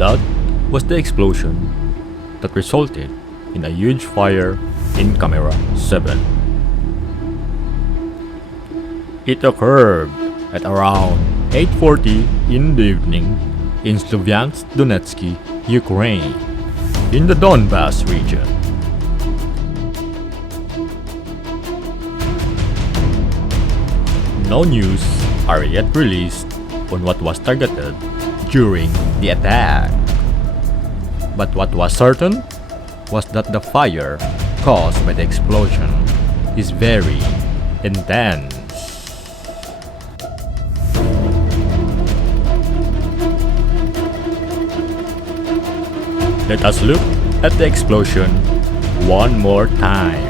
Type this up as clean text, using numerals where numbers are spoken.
That was the explosion that resulted in a huge fire in camera 7. It occurred at around 8:40 in the evening in Sloviansk, Donetsk, Ukraine, in the Donbas region. No news are yet released on what was targeted during the attack. But what was certain was that the fire caused by the explosion is very intense. Let us look at the explosion one more time.